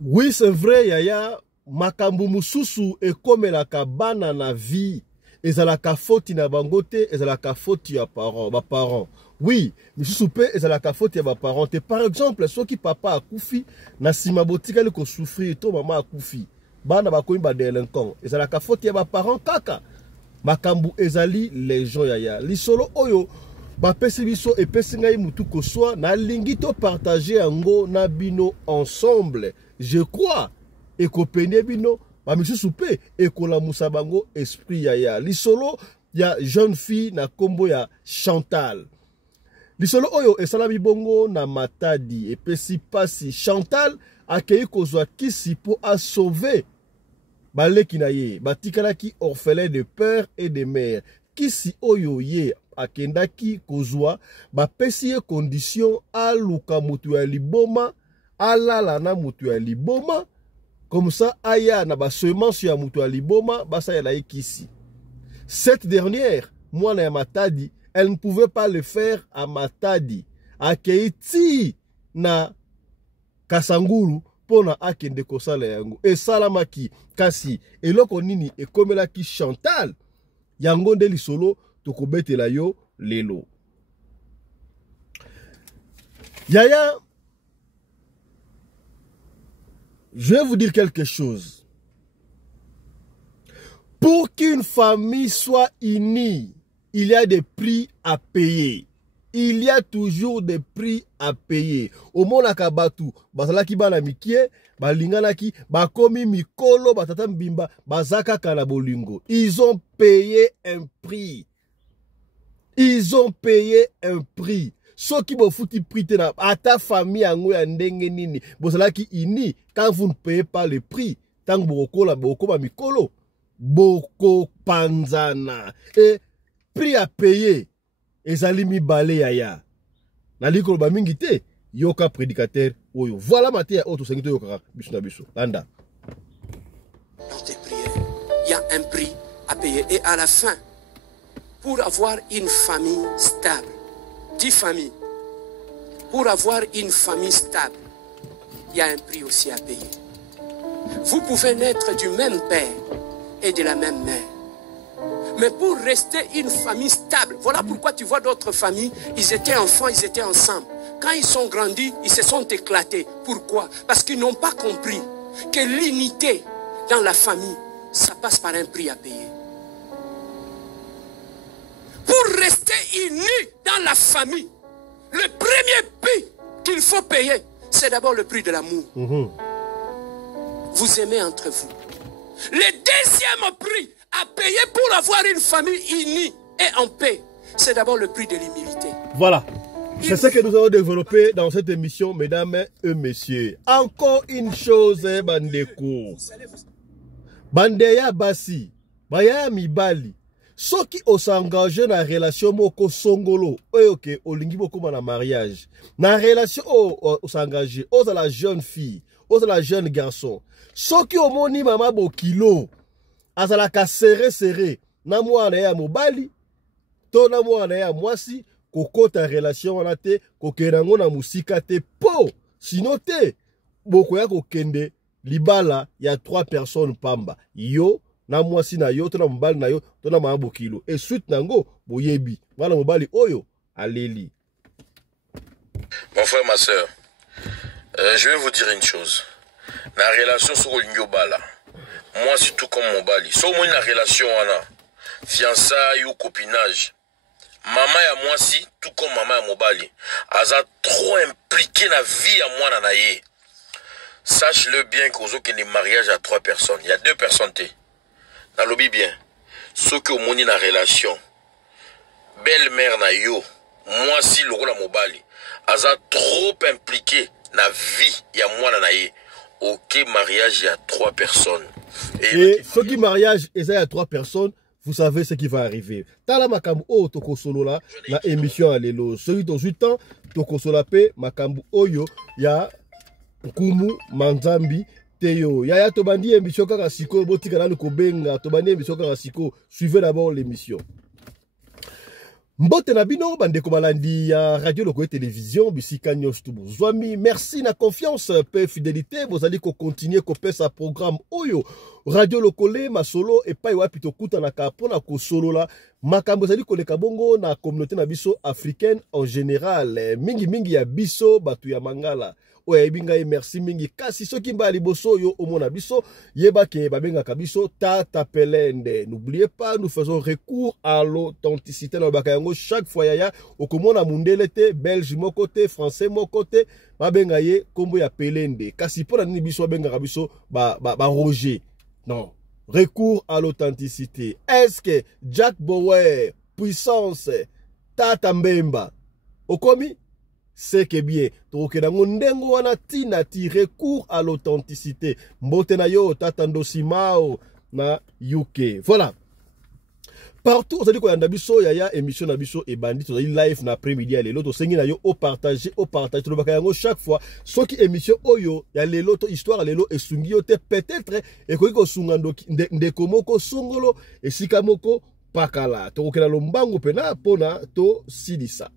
Oui, c'est vrai, Yaya. Makambu mususu ekomelaka bana na vie. Ezalaka foti na bangote, ezalaka foti ya parents. Oui, mususu pe ezalaka foti ya ba parents. Par exemple, soki papa akufi na sima botika liko souffrir to mama akufi. Bana bakoyi ba délinquant. Ezalaka foti ya ba parents kaka. Makambu ezali les gens Yaya. Lisolo oyo bapesi biso epesi ngai mutu koswa na lingi to partager yango na bino ensemble. Je crois ekopene bino ba misusu pe ekolamusa bango esprit Yaya. Lisolo ya jeune fille na kombo ya Chantal. Lisolo oyo esalami bongo na Matadi epesi pasi Chantal akei kozwa kisi po a sauver baleki na ye batikalaki orphelin de père et de mère. Kisi oyo ye akendaki kozwa bapesi ye condition aluka mutu ya liboma alala na mutu ya liboma comme ça aya na ba semence ya mutu ya liboma basa ya na ye kisi. Cette dernière mwana ya Matadi elle ne pouvait pas le faire à Matadi akeiti na Kasanguru pona akende kosala yango esalamaki kasi eloko nini ekomelaki Chantal yango nde lisolo tokobetela yo lelo. Yaya, je vais vous dire quelque chose. Pour qu'une famille soit unie, il y a des prix à payer. Il y a toujours des prix à payer. Au mona kabatu, basalaki bana mikie, balinganaki, bakomi mikolo, batata mbimba, bazaka kanabolingo. Ils ont payé un prix. Ils ont payé un prix. Ceux qui vont foutre prix à ta famille en ya ndenge nini, bosalaki ini, quand vous ne payez pas le prix, tant que boko la boko ba mikolo, boko panzana. Et prix à payer. Ezali mi bale Yaya. Nali ko ba mingi te yoka prédicateur oyo. Voilà maté auto sengito yoka biso na biso. Anda. Dans tes prières, il y a un prix à payer et à la fin pour avoir une famille stable. 10 familles. Pour avoir une famille stable, il y a un prix aussi à payer. Vous pouvez naître du même père et de la même mère. Mais pour rester une famille stable, voilà pourquoi tu vois d'autres familles, ils étaient enfants, ils étaient ensemble. Quand ils sont grandis, ils se sont éclatés. Pourquoi? Parce qu'ils n'ont pas compris que l'unité dans la famille, ça passe par un prix à payer. Pour rester unis dans la famille, le premier prix qu'il faut payer, c'est d'abord le prix de l'amour. Vous aimez entre vous. Le deuxième prix à payer pour avoir une famille unie et en paix, c'est d'abord le prix de l'humilité. Voilà. C'est ce que nous avons développé dans cette émission, mesdames et messieurs. Encore une chose, bandeko. Bandeya basi, baya mibali. Ceux qui ont s'engagé dans la relation moko songolo, ok, olingi boko na mariage. Dans la relation au s'engager, aux la jeune fille, aux la jeune garçon. Ceux qui ont moni mama bokilo. Azalaka serré na mwana ya mobali to na mwana ya mwasi kokota relation wana te kokerango na musika te po sino te boko ya kokende libala ya 3 personnes pamba yo na mwasi na yo to na mobali na yo to na mama bokilo et suite nango boyebi mwana mobali oyo aleli. Mon frère, ma soeur, je vais vous dire une chose. La relation sur le bala. Moi, c'est tout comme mon bali. Sauf moi, la relation, fiançailles ou copinage. Maman et moi, si, tout comme maman et mon bali. Elle a trop impliqué la vie à moi, nanaye. Sache-le bien qu'aux autres, les mariages à 3 personnes. Il y a 2 personnes. Dans le bien. Ceux qui ont moni la relation. Belle-mère, na yo. Moi, si, le rôle à mon bali. Elle a trop impliqué la vie à moi, nanaye. Ok, mariage, il y a 3 personnes. Et ceux qui mariage, il y a 3 personnes, vous savez ce qui va arriver. Tala makambu o toko solo la na émission à l'élo. Celui de 8 ans, toko solo pe makambu oyo ya kumu manzambi teyo. Ya tobandi émission kaka siko botika na ko benga tobandi émission kaka siko. Suivez d'abord l'émission. Mbote na bino bandeko balandi ya radio loko télévision bisika nyos tu bozwami. Merci na confiance pe fidélité bozali ko continuer ko pesa programme oyo radio lokole masolo et pa wapi to kuta na kapona ko solo la makambo zali ko leka bongo na communauté na biso africaine en général mingi ya biso batu ya mangala. Oye binga merci mingi kasi soki mbali boso yo omona biso yeba ke babenga kabiso tata pelende. N'oubliez pas, nous faisons recours à l'authenticité na bakayango chaque fois yaya okomona mundele te belge mo côté français mo côté babenga ye kombo ya pelende kasi pona nini biso babenga kabiso ba Roger. Non, recours à l'authenticité. Est-ce que Jack Bauer puissance tata mbemba okomi c'est que bien, toke na ndengo wana tina ti recours à l'authenticité. Mbote na yo tatando simao na UK. Voilà. Partout, on a dit qu'on a biso yaya émission na biso et bandit, on a dit live na après-midi à l'élo, to sengi na yo au partager, to bakayango chaque fois. So ki émission oyo, ya l'élo to histoire l'élo et sungi yo te peut-être et ko sungando ndekomoko sungolo et sikamoko pakala. To ke na lombango pena pona to sidisa.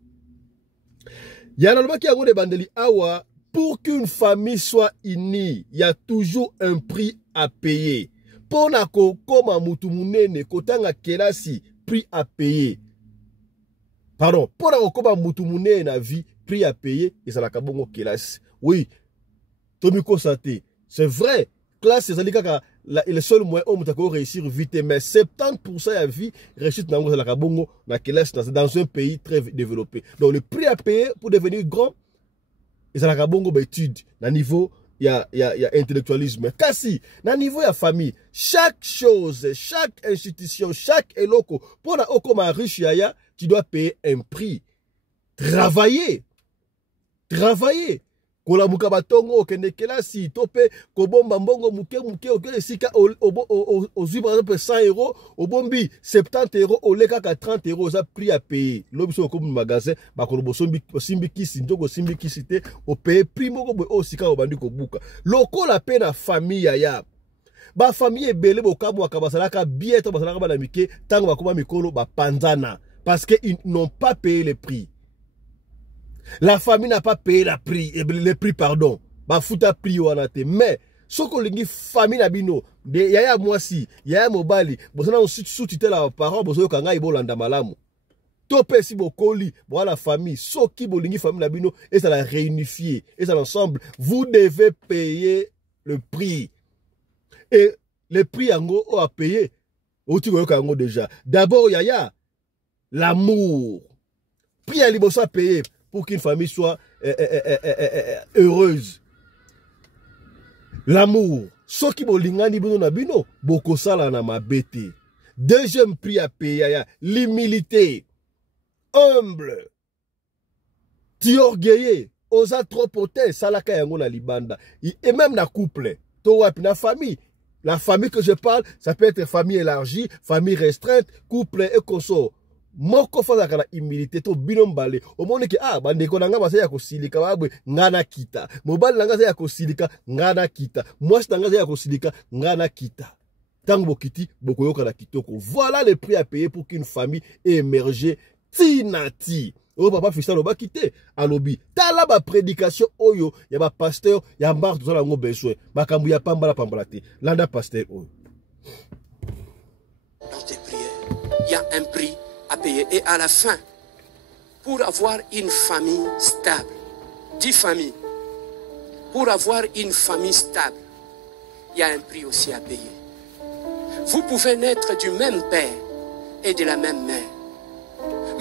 Yana lobaki yango de bandeli awa, pour qu'une famille soit unie, il y a toujours un prix à payer. Pona ko koma mutu munene kotanga kelasi prix à payer. Pardon, pona ko koma mutu munene na vie prix à payer et ça la kabongo kelasi. Oui. Tomi constaté, c'est vrai. Classe c'est kaka le seul moyen où mutako réussir vite mais 70% ya vie réussite na ngo la kabongo na kelasi dans un pays très développé. Donc le prix à payer pour devenir grand et ça la kabongo ba étude na niveau il y a intellectualisme. Kasi, na niveau ya famille, chaque chose, chaque institution, chaque eloko, pour na okoma riche yaya, tu dois payer un prix. Travailler. Travailler. Kola muka batongo okende kelasi tope kobomba mbongo muke okele sika ozu par exemple 100 €, obombi 70 €, oleka ka 30 € za prix à payer. Lobiso comme magasin ba kolobo simbi kisi ndoko simbi kisi te o payer prix moko bo o sika obandi ko buka. Loko la peine à famille ya. Ba famille ebele bokamwa ka basalaka bien to basalaka bana mike tango bakoma mikolo ba panzana parce que ils n'ont pas payé le prix. La famille n'a pas payé le prix, pardon. Ba futa prix wanate. Mais, ce qu'on dit famille nabino, yaya mwasi, yaya mobali, bosana sous tutelle la parents, boso kanga ibo landa malamu. Topé si bokoli, voilà la famille, so ki bolingi famille nabino, et ça la réunifier, et ça l'ensemble, vous devez payer le prix. Et le prix yango a payé, ou tu vois yango déjà. D'abord, yaya, l'amour. Prix à libosa payer. Pour qu'une famille soit heureuse. L'amour. Ce qui bolingani bino na bino, boko sala na mabete. Deuxième prix à payer, l'humilité. Humble. Tu orgueilleux. Osa trop poté, salaka yango na libanda. Et même na couple. To wapi na famille. La famille que je parle, ça peut être famille élargie, famille restreinte, couple et consort. Moko faza kana humilité to binombale omone ke bandeko nanga basa ya kosilika babwe ngana kita mobali nanga za ya kosilika ngana kita mwasi nanga za ya kosilika ngana kita tango bokiti bokoyoka na kitoko. Voilà le prix à payer pour qu'une famille émerge tinati. O papa fistal oba kité alobi tala ba prédication oyo ya ba pasteur ya mbar to la ngo besoin makambu ya pambala te landa pasteur oyo. Dans tes prières, il y a un prix à payer. Et à la fin, pour avoir une famille stable, 10 familles, pour avoir une famille stable, il y a un prix aussi à payer. Vous pouvez naître du même père et de la même mère.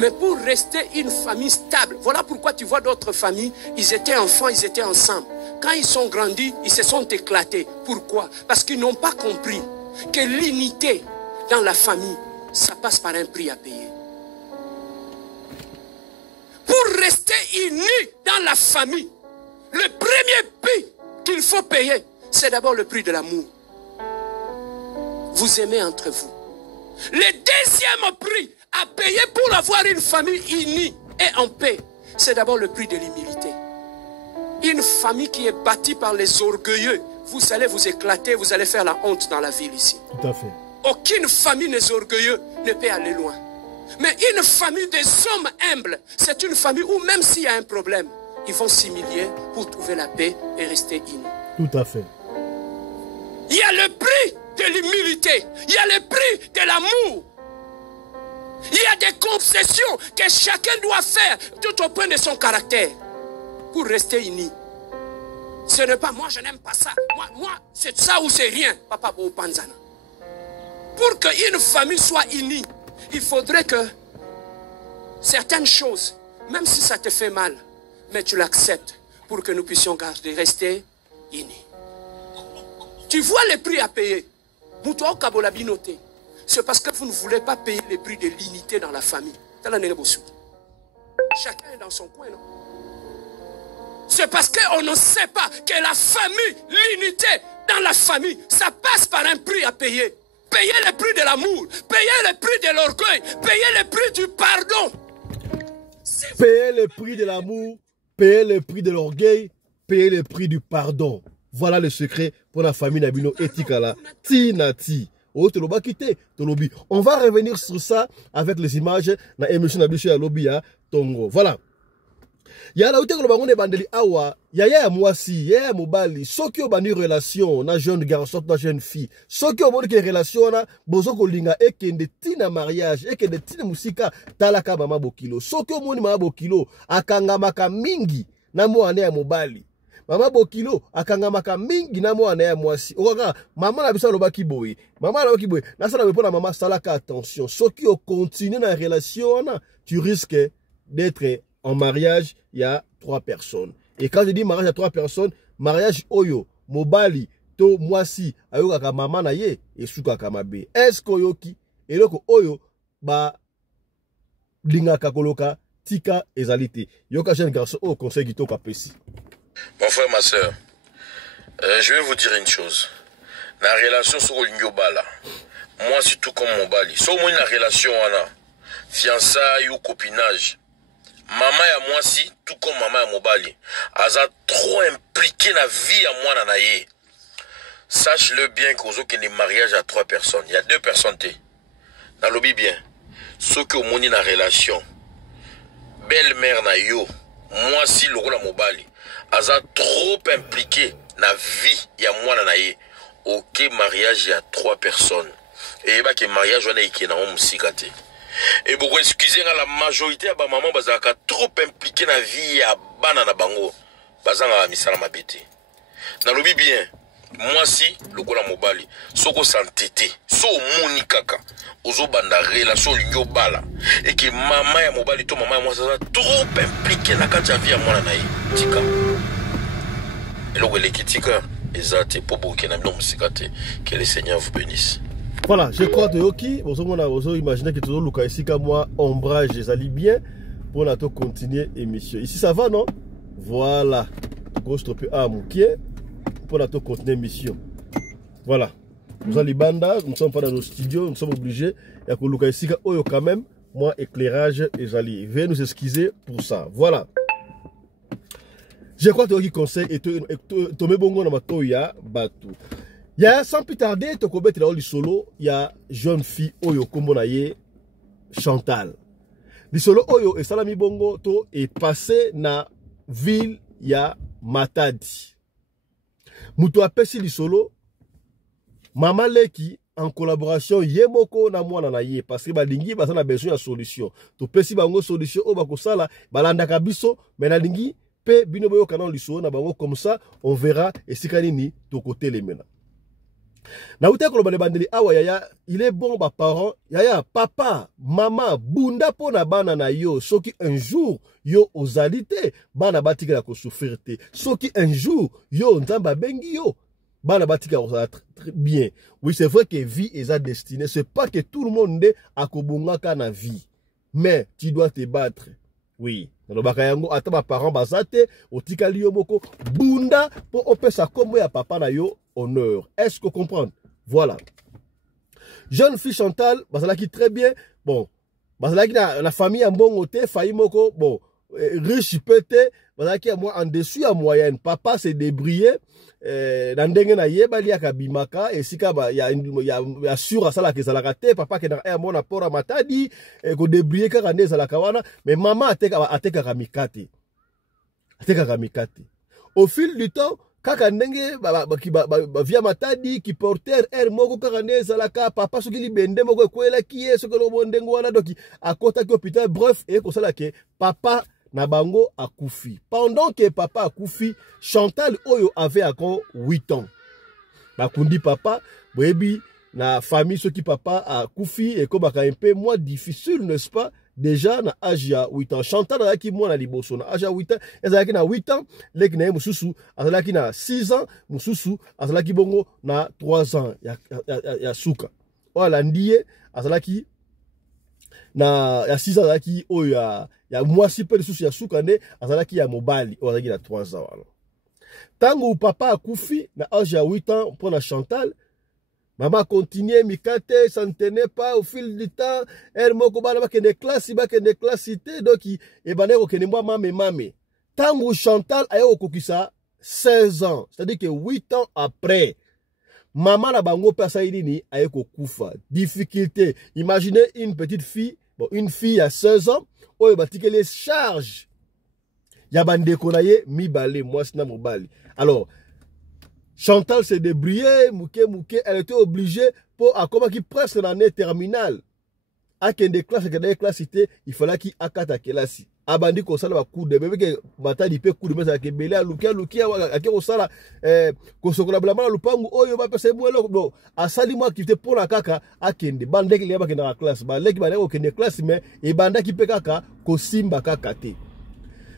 Mais pour rester une famille stable, voilà pourquoi tu vois d'autres familles, ils étaient enfants, ils étaient ensemble. Quand ils sont grandis, ils se sont éclatés. Pourquoi? Parce qu'ils n'ont pas compris que l'unité dans la famille, ça passe par un prix à payer. Pour rester unis dans la famille, le premier prix qu'il faut payer, c'est d'abord le prix de l'amour. Vous aimez entre vous. Le deuxième prix à payer pour avoir une famille unie et en paix, c'est d'abord le prix de l'humilité. Une famille qui est bâtie par les orgueilleux, vous allez vous éclater, vous allez faire la honte dans la ville ici. Tout à fait. Aucune famille des orgueilleux ne peut aller loin. Mais une famille des hommes humbles, c'est une famille où même s'il y a un problème, ils vont s'humilier pour trouver la paix et rester unis. Tout à fait. Il y a le prix de l'humilité. Il y a le prix de l'amour. Il y a des concessions que chacun doit faire tout au point de son caractère pour rester uni. Ce n'est pas moi, je n'aime pas ça. Moi c'est ça ou c'est rien. Papa Panzana. Pour qu'une famille soit unie, il faudrait que certaines choses, même si ça te fait mal, mais tu l'acceptes pour que nous puissions rester unis. Tu vois les prix à payer. C'est parce que vous ne voulez pas payer les prix de l'unité dans la famille. Chacun est dans son coin, non? C'est parce qu'on ne sait pas que la famille, l'unité dans la famille, ça passe par un prix à payer. Payer le prix de l'amour, payer le prix de l'orgueil, payer le prix du pardon. Payer le prix de l'amour, payer le prix de l'orgueil, payer le prix du pardon. Voilà le secret pour la famille Nabino Etikala. Tinati. On va revenir sur ça avec les images de l'émission Nabino Lobby à Tongo. Voilà. Il y a là où tu as bandeli awa, ya mwasi, ya mobali, ceux qui ont une relation, na jeune garçon, na jeune fille, ceux qui ont une relation, na bozo ko linga ekende tina mariage, ekende tina musika talaka mama bokilo. Ceux qui ont mama bokilo, akangamaka mingi na mwana ya mobali. Mama bokilo akangamaka mingi na mwana ya mwasi. Okaka mama na bisa lobaki boy. Mama lobaki boy. Na sala répondre mama salaka attention. Ceux qui ont continué la relation, tu risques d'être en mariage, il y a 3 personnes. Et quand je dis mariage à 3 personnes, mariage oyo, mobali, to mwasi, ayo kaka mama na ye, et suka kamabe. Est-ce que yoki, et loko oyo, ba, linga kakoloka, tika ezalite. Yoka jeune garçon, oh, conseil qui toka pesi. Mon frère, ma soeur, je vais vous dire une chose. La relation sur le bala, moi c'est tout comme mon bali. Sauf moi la relation, fiançailles ou copinage. Maman ya moi si, tout comme maman ya mobali, aza trop impliqué dans la vie à moi nanaye. Sache-le bien qu'aux autres qu'il y a des mariages à 3 personnes. Il y a 2 personnes. Dans le bien. Ceux qui ont moni na relation. Belle-mère na yo. Moi si le rôle à mobali. Aza trop impliqué dans la vie ya moi nanaye. Ok mariage il y a 3 personnes. Et bah que mariage on est qui na on musikate. Et beaucoup excusez la majorité à maman bazaka trop impliqué dans la vie à bana na bango bazanga misala mabete na lobi bien moi si lokola mobali soko santete so moni kaka ozo banda relation lingo bala et que maman ya mobali to maman ya moi ça trop impliqué na kati ya vie à moi na ye tika et logo lekitika ezate pour beaucoup na no musikate que le Seigneur vous bénisse. Voilà, je crois que Yoki, vous imaginez que tout le monde ici comme moi, ombrage, les alliés bien pour la continuer l'émission. Ici ça va, non? Voilà. Gauche trop à Moukier pour la continuer l'émission. Voilà. Nous allons banda, nous sommes pas dans nos studios, nous sommes obligés. Il y a que Luka ici quand même, moi éclairage et alliés. Veuillez nous excuser pour ça. Voilà. Je crois que Yoki conseille et tomber bongo dans ma toya batou. Il y a sans plus tarder, il y a jeune fille Oyo Kombonaye Chantal. Lisolo Oyo et Salami Bongo to est passé na ville ya Matadi. Muto apesi Lisolo Mama Leki en collaboration Yemoko na mwana na ye parce que balingi bazana besoin de solution. To pesi bango solution o bakosala balanda kabiso mais na lingi pe binoboyo kanon Lisolo na bango comme ça on verra et sikanini to côté les mena. Il est bon, parents, yaya, papa, maman, bunda po na bana na yo, soki un jour, yo ozalité, bana batika la ko souffrir te, soki un jour, yo nzamba bengi yo, bana batika très bien. Oui, c'est vrai que vie est sa destinée, c'est pas que tout le monde a kobunga ka na vie, mais tu dois te battre. Oui. Ata ba parents bazate, otikali yo moko, bunda po opesa komo ya papa na yo honneur. Est-ce que vous comprenez? Voilà. Jeune fille Chantal, bazala qui très bien. Bon, bazala qui la famille en bon côté, failli moko, bon, riche peut-être bazalaki moi en dessous ya moyenne papa se débrouiller na ndenge na yebali akabimaka esika ba ya sur asala kezalaka te papa ke na mona pora matadi ko débrouiller kaka nde ezalaka wana mais maman atekaka mikate au fil du temps kaka ndenge via matadi ki porter moko kaka nde ezalaka papa soki libende moko ekwelaki ye soki lobo ndenge wana donc akotaki hôpital bref ekosala ke papa na bango akufi. Pendant que papa akufi, Chantal Oyo avait encore 8 ans. Bakundi papa, boyebi na famille ce qui papa akufi et comme un peu moins difficile, n'est-ce pas? Déjà na âge ya 8 ans. Chantal a qui moi na liboso na âge ya 8 ans, ezalaki na 8 ans, leki na mususu, azalaki na 6 ans, mususu, azalaki bongo na 3 ans ya suka. Ola ndiye azalaki na ya 6 ans azalaki oyo ya mwasi pe lisusu ya suka nde azalaki ya mobali azalaki na 3 ans wana. Tango papa akufi na âge ya 8 ans pour la Chantal, maman continuait mikate, ça ne tenait pas au fil du temps, elle moko bana bakende classe te donc e bana ko kende moi mame. Tango Chantal ayo kokisa 16 ans, c'est-à-dire que 8 ans après maman na bango pesa nini ayo kokufa. Difficulté. Imaginez une petite fille, bon une fille à 16 ans oyo batike les charges ya bandeko na ye mibale mwasi na mobali. Alors Chantal s'est débrouillée, mouke, elle était obligée pour akomaki presque l'année terminale. A kende classe il fallait qu'il akata kelasi. Abandi ko sala ba coup de bébé que batali pe coup de mesa ke belé alukia akeko sala ko sokola blama lupangu oyo ba pesa mwelo do asali mo activité pour la kaka akende bandeki leba ke na classe ba leki ba ko kende classe mais e bandaki pe kaka ko simba kaka te.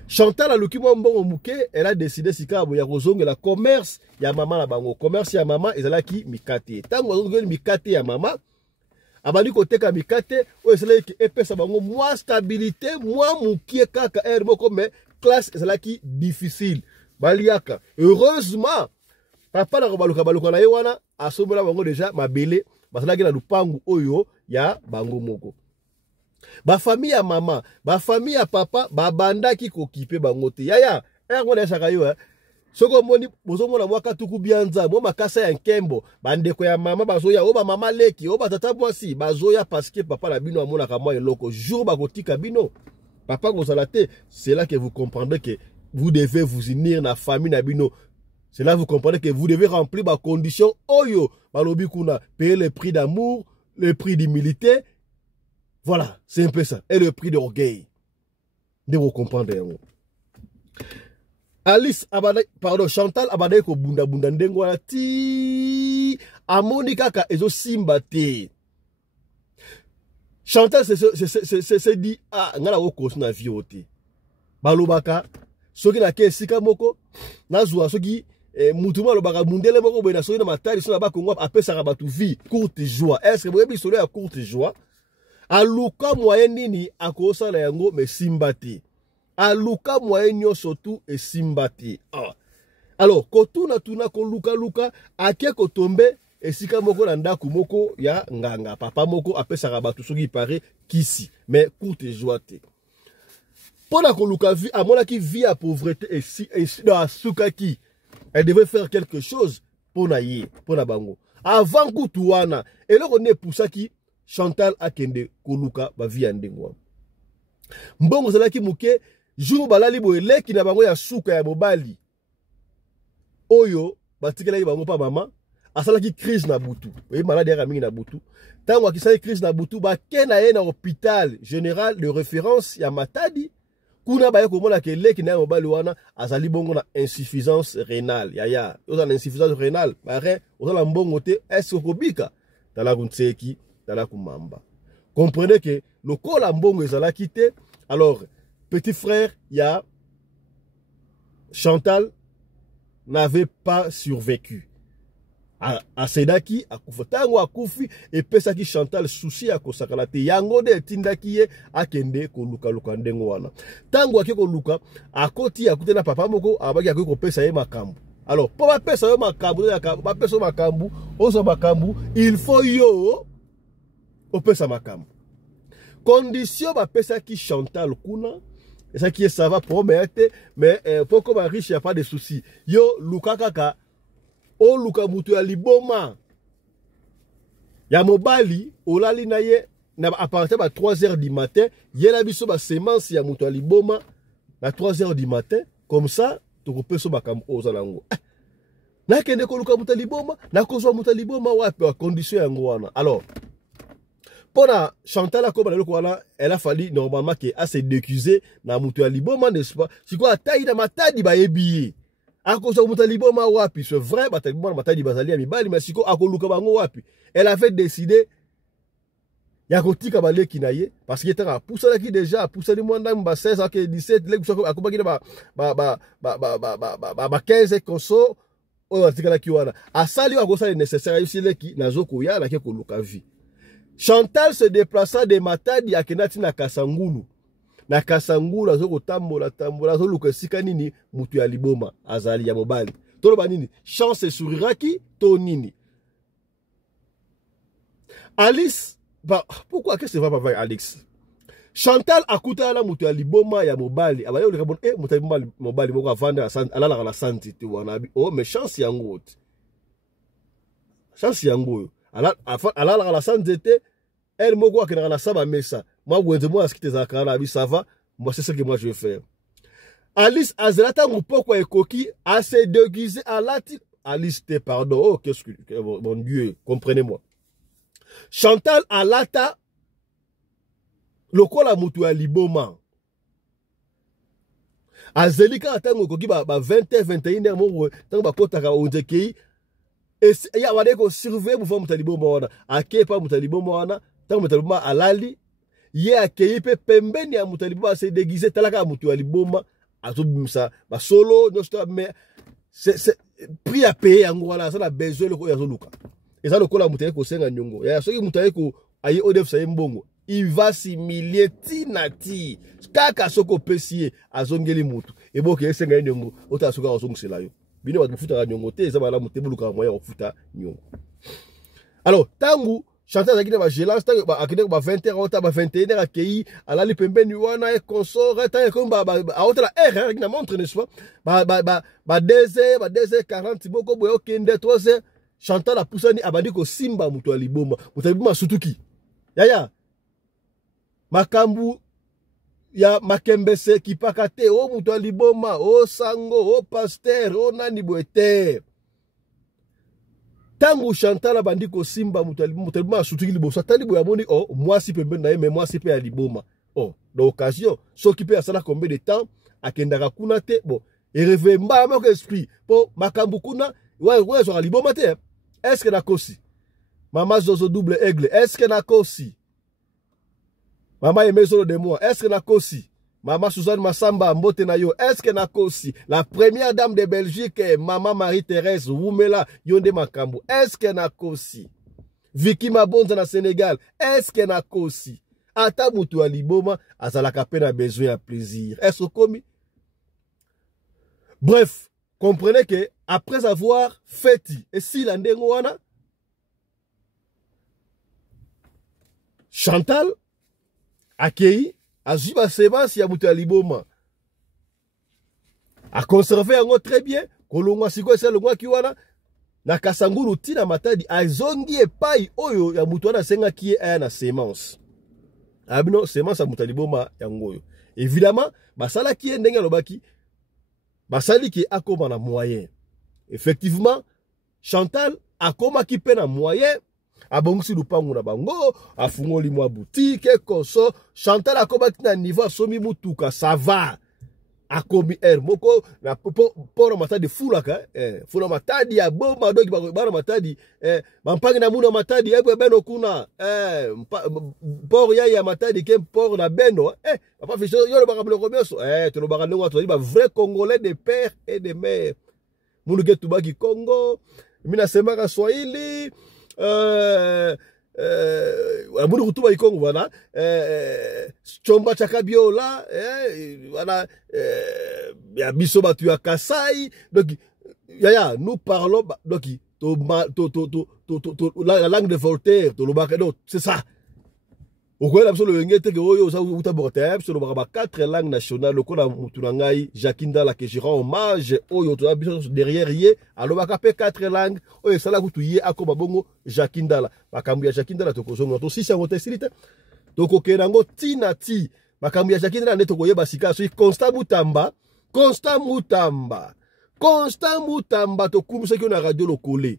Chantal a luki mbongo muke, elle a décidé sika ya kozonga la commerce ya maman la bango. Commerce ya maman ezalaki mikate. Tango ozonga mikate ya maman, abandi koteka mikate, o ezalaki epesa bango moi stabilité, moi mukie kaka moko mais classe ezalaki difficile. Baliaka. Heureusement, papa na baluka na ye wana asobola bango déjà mabele, basalaki na lupangu oyo ya bango moko. Ba famille ya maman, ba famille ya papa, ba banda ki kokipe bango te. Yaya, ngona saka yo soko moni bozomona mwaka tuku bianza, mo makasa ya nkembo, bandeko ya mama bazoya, o ba mama leki, o ba tata mwasi, bazoya parce que papa na bino amona ka mwa eloko. Jour ba kotika bino. Papa gozala te, c'est là que vous comprendrez que vous devez vous unir na famille na bino. C'est là que vous comprenez que vous devez remplir ba conditions oyo, balobi kuna, payer le prix d'amour, le prix d'humilité. Voilà, c'est un peu ça. Et le prix d'orgueil. De vous comprendre. Alice abadai, pardon, Chantal abadai ko bunda ndengo ti amoni kaka ezo simba te. Chantal se dit ah ngala woko na vioti. Balobaka soki na ke sika moko nazwa soki mutuma lobaka mundele moko boina soki na matari so na ba Kongo apesa ka batu vie courte joie. Est-ce que vous avez solo ya courte joie? Aluka moyen nini akosala yango me simbati. Aluka moyen nyo surtout e simbati. Alors kotuna tuna ko luka ake ko tombe esika moko na ndaku moko ya nganga papa moko apesa batu soki pare kisi mais courte joie te. Pona ko luka vi amona ki vie à pauvreté et dans sukaki. Elle devait faire quelque chose pour na bango. Avant kutuana et là on est pour ça qui Chantal akende koluka ba via ndengwa. Mbongo zalaki muke jour balali boele ki na bango ya suka ya mobali. Oyo batikela yi bango pa mama asalaki crise na butu. Oui malade ya mingi na butu. Tango akisali crise na butu ba kena ye na hôpital général de référence ya Matadi. Kuna ba ko mona ke leki na mobali wana azali bongo na insuffisance rénale. Yaya, oza na insuffisance rénale. Bare oza mbongo te est-ce kobika tala kunseki tala kumamba. Comprenez que le col en bongo ezala quitté. Alors, petit frère, il y a Chantal n'avait pas survécu. A Sedaki, a Kufotango, a Kufi, et Pesaki Chantal souci à Kosakalate. Yango de Tindaki a Kende, Koluka Lukandengo wana. Tango a Koluka, a Koti, a Kutena Papa Moko, a Bagi a Koko Pesa e Makambu. Alors, pour ma Pesa e Makambu, ma Pesa Makambu, Oso Makambu, il faut yo. Opesa makambu. Condition ba pesa ki Chantal kuna et ça qui est ça va promettre mais pour comme riche il y a pas de souci yo luka kaka o luka mutu ya liboma ya mobali olali na ye na à partir de 3h du matin yela biso ba semence ya mutu ya liboma na 3h du matin comme ça tu peux so makambo ozalango na kende ko luka mutu ya liboma na kozwa mutu ya liboma wapi wa condition yango wana alors pour la Chantal elle a fallu normalement qu'elle a se décuser na mutu ya liboma n'est-ce pas si quoi taille na matadi ba yebiye akoso mutu ya liboma wapi c'est vrai matadi bazali ya mibali mais siko akoluka bango wapi elle avait décidé ya kotika baleki na ye parce que était poussa la qui déjà poussa les mwanda mba 16 ak 17 les akobaki na ba 15 konso o atikala ki wana asali akosa le nécessaire ici leki nazoko ya la ke koluka vie. Chantal se déplaça de Matadi à Kenati na Kasangulu. Na Kasangulu azoko tambola azoluka sika nini mutu ya liboma azali ya mobali. Toloba nini chance souriraki to nini. Alice pourquoi qu'est-ce que va pas avec Alex? Chantal akuta la mutu ya liboma ya mobali. Abaye oleka bon mutu ya mobali moko avanda alala la santé tu wana bi oh mais chance yango. Chance yango. Alors la santé elle m'a dit que na saba mesa moi wenze moi ce qui te zakana bi ça va moi c'est ce que moi je vais faire. Alice azalata ngupoko ekoki a se déguiser à lati Alice te pardon oh qu'est-ce que mon Dieu comprenez-moi. Chantal alata lokola mutu ya liboma azelika atango koki ba 20h 21h mo tango ba kotaka onzekei et ya wade ko surveiller pour mutu ya liboma wana akepa mutu ya liboma wana tango mutu ya liboma alali ye akei pe pembeni ya mutu ya liboma se déguiser talaka mutu ya liboma azobimisa ba solo nosto mais c'est prix à payer yango wana ça na besoin le ko yazoluka eza lokola mutu ya ko senga nyongo ya soki mutu ya ko ayi odef sa mbongo il va s'humilier tinati kaka soko pesie azongeli mutu eboke esenga nyongo otasuka ozongusela yo bino ba futa nyongo te eza bala mutu buluka moya ofuta nyongo. Alors tangu Chantal akine ba gelance tangu ba akine ba 20h ota ba 21h akei alali pembeni wana e consort tangu comme ba ota la r akina montre n'est-ce pas ba 2h ba 2h40 boko boyo kende 3h Chantal a poussani abadi ko simba mutu ya liboma sutuki yaya makambu ya makembese kipakate o mutu ya liboma o sango o pasteur o nani boete tangu Chantal abandi ko simba mutu ya liboma sutuki liboso tali boya moni o mwasi pembeni na ye mais mwasi pe ya liboma oh l'occasion soki pe asala combien de temps akendaka kuna te bon et rêve mba moko esprit po makambu kuna ouais zo liboma te est-ce que na kosi mama Zozo double aigle est-ce que na kosi Maman aimé solo de moi. Est-ce que na kosi? Maman Suzanne Massamba mbote na yo. Est-ce que na kosi? La première dame de Belgique, Maman Marie-Thérèse Woumela Yonde Makambu. Est-ce que na kosi? Vicky Mabonza na Sénégal. Est-ce que na kosi? Ata mutu ya liboma azalaka pe na besoin ya plaisir. Est-ce que bref, comprenez que après avoir fait et si la ndengo wana Chantal akei azuba semence ya mutu ya liboma a conserver yango très bien kolongwa siko esa longwa ki wana na Kasangulu tina Matadi azongi epai oyo ya mutu wana senga ki aya na semence abino semence ya mutu ya liboma yango yo évidemment basala ki ndenge lobaki basali ki akoma na moyen effectivement Chantal akoma ki pe na moyen abongisi lupangu na bango afungoli mwa boutique koso Chantal akobaki na niveau somi mutuka ça va akomi moko na poro Matadi fulaka funa Matadi ya bomba doki bana Matadi bampangi na muna Matadi ebwe beno kuna poro ya Matadi ke poro na beno papa ficho yo le bakablo komeso to lo bakande ngwa ba vrai congolais de père et de mère munu ke tubaki Congo mina semaka Swahili Abudu kutuba ikongo wana chomba chakabiola wana ya biso batu ya Kasai donc yaya nous parlons donc la langue de Voltaire to lobaka donc c'est ça okoyela biso loyenge te ke oyo oza utaboka biso lobaka ba 4 langues nationales lokola mutu na ngai Jacques Ndala que je rends hommage oyo toza biso derrière ye alobaka pe 4 langues oyo esala kutu ye akoma bongo Jacques Ndala makambo ya Jacques Ndala tokozonga to sisi yango te silite tokokenda ngo tina ti makambo ya Jacques Ndala nde tokoyeba sika so Constant Mutamba tokumisa ki na radio lokole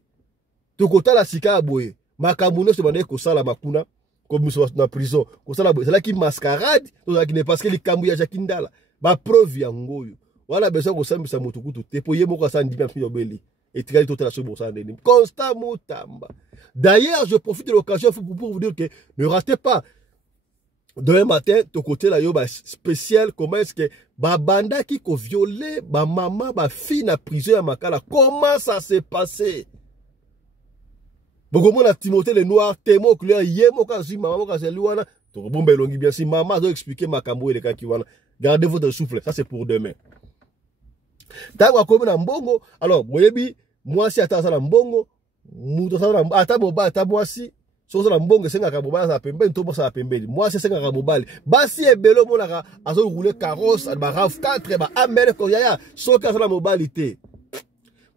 tokotala sika boye makambo nyonso bande kosala makuna comme na prison kosala boye ezalaki mascarade tozalaki ne parce que likambo ya Jacques Ndala ba preuve yango oyo wana besoin kosambisa motu kutu te po ye moko asala ndimi mpino beli etikali totala so bosa ndeni Constant Mutamba. D'ailleurs je profite de l'occasion pour vous dire que ne ratez pas demain matin to côté la yo ba spécial comment est-ce que ba banda qui ko violer ba maman ba fille na prison ya makala comment ça s'est passé. Beaucoup la Timothée le noir témo oculaire yemo kazi maman kazi luana to bombe longi bien si maman doit expliquer makambo et les cas qui wana gardez votre souffle ça c'est pour demain. Tango comme na mbongo alors boyebi moi si ata sala mbongo muto sala ata boba ata moi si so sala mbongo senga ka boba sa pembeni to bosa pembeni moi si senga ka bobali basi ebelo monaka azo rouler carrosse ba RAV4 ba America yaya so ka sala mobilité.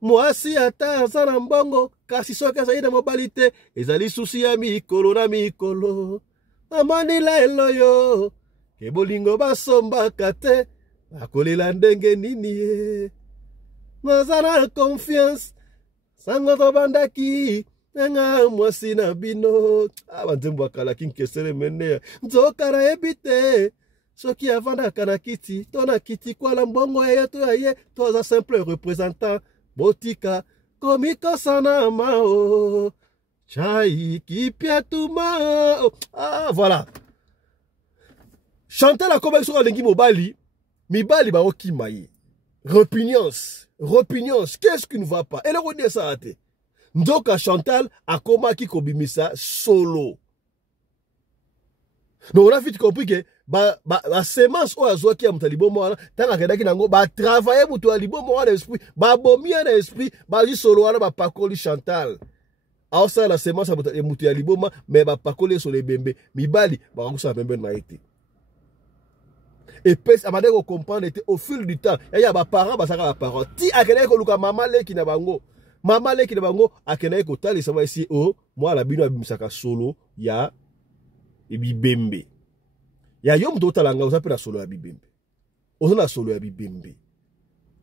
Moi si ata sala mbongo kasi soka zaida mobilité ezali susi ya mikolo na mikolo amani lelo yo ke bolingo basomba kate akolela ndenge nini ye mazana confiance sango to bandaki nga mwasi na bino abanzembo akala kinkesele mene nzokara ebite soki avanda kana kiti tona kiti kwa la mbongo ya to aye to za simple représentant botika komiko sana mao chai kipia tuma ah voilà chanter la comme sur lengi mobali mibali ba okimaye repugnance qu'est-ce qui ne va pas elle rené ça ate ndoka Chantal akoma ki kobimisa solo donc on a vite compris que ba semence o azwa ki amutalibo mwana tanga kedaki nango ba travailler mutu alibo mwana esprit ba bomia na esprit ba ji solo wana ba pakoli Chantal a ça la semence mutu alibo ma mais ba pakoli sur les bembe mibali ba kusa bembe na été et puis amade ko comprendre était au fil du temps ya ba parents ba saka ba parents ti akene ko luka mama leki na bango akene ko tali sama ici o moi la bino abimisaka solo ya ebibembe ya yo mto talanga uzapela solo ya bibembe ozona solo ya bibembe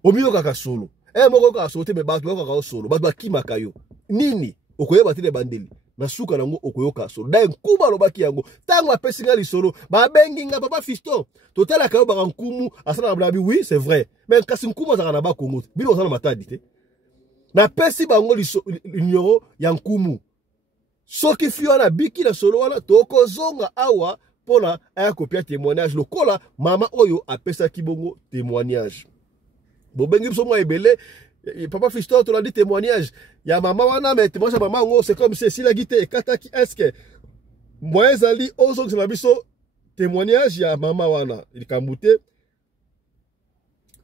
omiyo kaka solo moko ka solo te me bato ka solo bato bakimaka yo nini okoyeba tele bandeli na suka nango okoyoka solo da nkuba lobaki yango tango apesinga li solo ba benginga papa fiston totala kayo ba nkumu asala na oui c'est vrai mais kasi nkumu za na ba kongo bino osana matadi te na pesi bango li nyoro ya nkumu soki fio na biki na solo wana toko zonga awa pona aya kopia témoignage lokola mama oyo apesa kibongo témoignage bobengi biso mwa ebele papa Fiston to la dit témoignage ya mama wana mais témoignage mama ngo c'est comme si la guité ekataki est-ce que moi ezali ozo que la biso témoignage ya mama wana ilikambute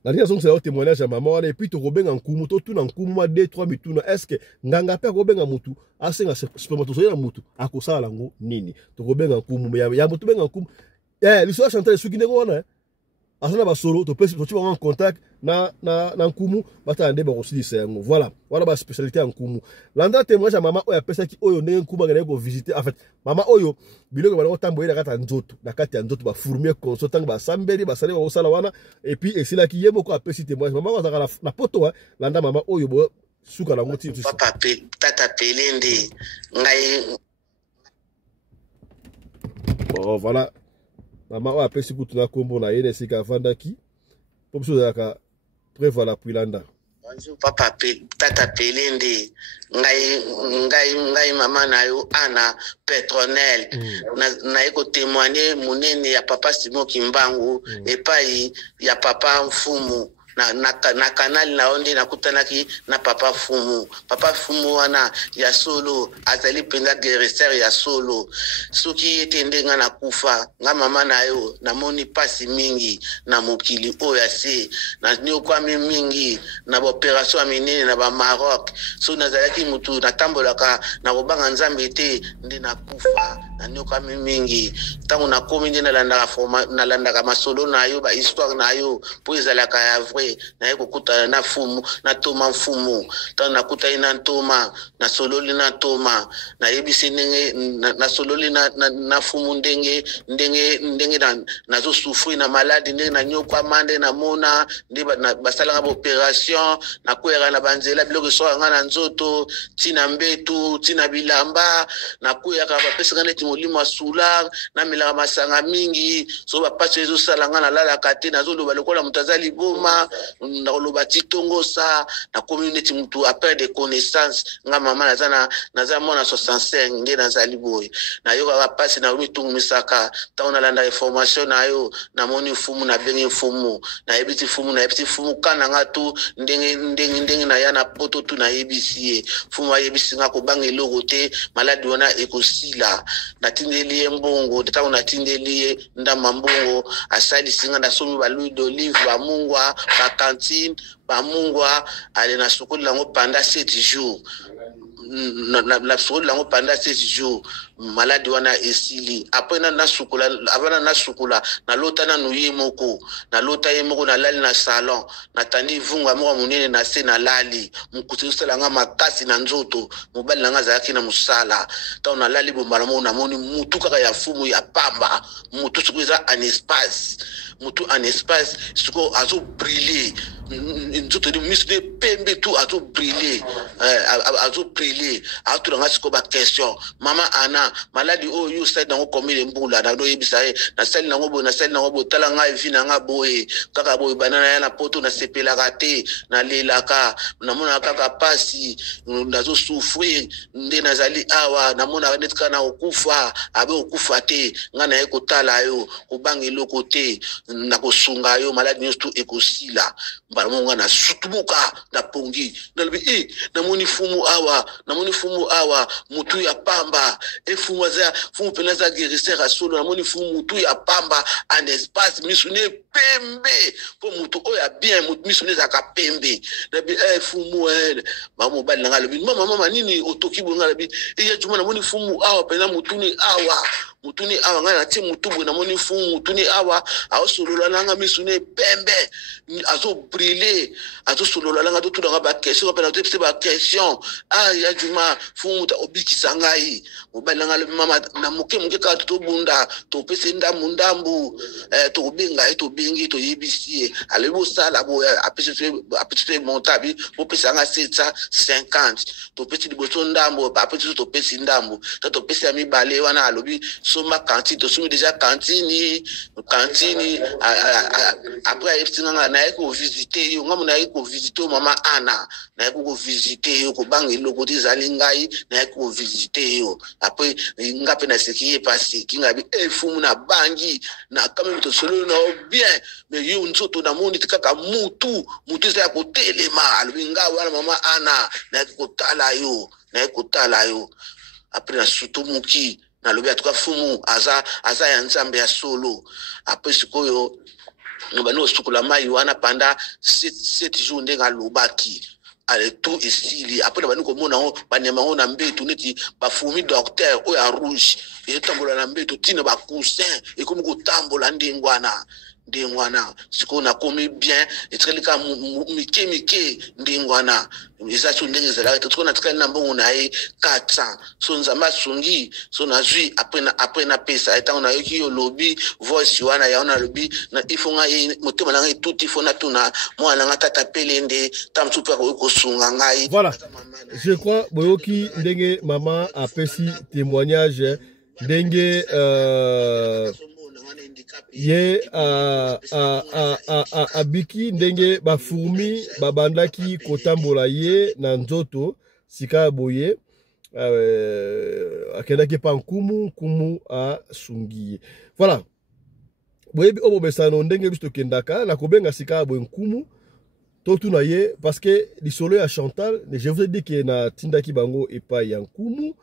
la liaison c'est le témoignage à maman et puis to robenga nkumu to tuna nkumu 2-3 mituna est-ce que nganga pe robenga mutu asenga spermatozoïde mutu akosala lango nini to robenga nkumu ya mutu benga nkumu l'histoire Chantal suki ndeko wana asana ba solo to pesi to tu en contact na nkumu batande ba kosilisa yango voilà ba spécialité en nkumu landa témoignage à maman oyo pesa ki oyo ndenge nkumu ngene ko visiter en fait mama oyo biloko bana otamboyela kata nzoto na kati ya nzoto ba fourmier consultant ba sambeli ba sale ba osala wana et puis esila ki yemo ko apesi témoignage mama kozaka na poto landa mama oyo bo suka na ngoti papa tata pelende ngai oh voilà mama oyo apesi kutu na kombo na yene sika vandaki pour biso zaka preuve la puilanda bonjour papa tata pelende ngai mama na yo ana Petronel na eko témoigner munene ya papa Simon Kimbangu epai ya papa Mfumu na kanali na onde nakutanaki na papa fumu wana ya solo azali penza guérisseur ya solo soki ete ndenga na kufa nga mama na yo namoni pasi mingi na mokili oyo ase na nyokwami mingi na opération minene na ba Maroc so nazalaki mutu natambolaka na kobanga nzambe te nde na kufa na nyokwami mingi tango na komi nde nalandaka masolo na yo ba histoire na yo po ezalaka ya vrai na ye kokutana na fumu na toma fumu tango nakutani na ntoma na sololi na toma na yebisi ndenge na sololi na fumu ndenge nazo souffrir na maladi ndenge na nyokwa mande na mona nde basalanga ba opération na kwera na banzela biloko so nga na nzoto tina mbetu tina bilamba na kuyaka bapesanga neti molimo asula na milaka masanga mingi so bapasi ezo salanga na lala kate nazo loba lokola mutazali boma na loba titongo sa na community mutu a perdre de connaissance nga mama naza mona 65 nge nazali boy na yo ka pasi na mitungu misaka ta na landa information na yo na moni fumu na bengi fumu na ebiti fumu kana nga tu ndenge na yana poto tu na ebisi fumu ayebisi nga ko bangi logo te maladi wana ekosila na tindeli mbongo ta na tindeli ndama mbongo asali singa na somi ba louis d'olive ba mungwa ba cantine ba mungwa ale na sokoli lango pendant 7 jours la sokoli lango pendant 7 jours maladi wana esili après na sukula avana na sukula na lota na nuye moko na lota ye moko na lali na salon na tandi vunga moko munene na se na lali mukutisela nga makasi na nzoto mobali nga zaki na musala ta na lali bombala mo na moni mutu kaka ya fumu ya pamba mutu sukuza en espace mutu en espace suko azo briller nzoto di misne pembe tu azo briller atu nga siko ba question mama ana maladi o you said nango komile mbula na do yebisa na sali nango bo tala nga evi na nga boye kaka boye banana ya na poto na sepela kate na lelaka na mona kaka pasi nazo souffrir nde nazali awa na mona netka na okufa abe okufa te nga na eko tala yo kubangi loko te na kosunga yo maladi nyosto ekosila mbala monga na sutumuka na pongi na libi na moni fumu awa mutu ya pamba fumu penaza guérisseur asolo na moni fumu mutu ya pamba en espace misune pembe po mutu oya bien mutu misune zaka pembe na bi fumu mama bali nga lobi mama nini otoki bonga lobi ya juma na moni fumu awa pena mutuni awa nga na ti mutubu na moni fumu mutuni awa aosolola nanga misune pembe azo briller azo solola nanga to tulanga ba question pe na to ba question ya juma fumu ta obikisa ngai mobali nga lobi mama na muke ka to bunda to pese ndambu to benga to bengi to yebisi alebo sala bo apese montabi bo pesa nga 750 to pese liboso ndambo ba apese to pese ndambo to pese ami bale wana alobi soma cantine to somi déjà cantine après eftinga na eko visiter yo ngamu na eko visiter mama ana na eko visiter yo ko bangi loko tizali ngai na eko visiter yo après ngape na sekiye pasi kinga bi fumu na bangi na kama to solo na bien mais yo nzoto na moni tikaka mutu za ko telema alwinga wana mama ana na eko tala yo après na sutumuki na lobi atuka fumu aza ya nzambe ya solo après sikoyo nobano sukula mai wana panda 7 jours ndenga lobaki ale tout esili après bani ko mona banyama ona mbetu neti ba fumi docteur o ya rouge e tambola na mbetu tina ba coussin e komi ko tambola ndengwana siko na komi bien etrelika mike ndengwana eza so ndenge zela to na tika na mbongo na ye 400 so nzamba sungi so na zui après na pesa etango na yoki yo lobi voice wana ya ona lobi na ifonga ye motema na ngai tout ifona tuna mwana nga tata pelende tamsu pa ko sunga ngai. Voilà, je crois boyoki ndenge mama a pesi témoignage ndenge ye abiki ndenge bafurmi babandaki kotambola ye na nzoto sika boye akendaki pa nkumu asungi. Voilà, boyebi obo besano ndenge biso kendaka na kobenga sika boye nkumu tout naye parce que le soleil à Chantal, je vous ai dit que na tinda ki bango et pas yankumu.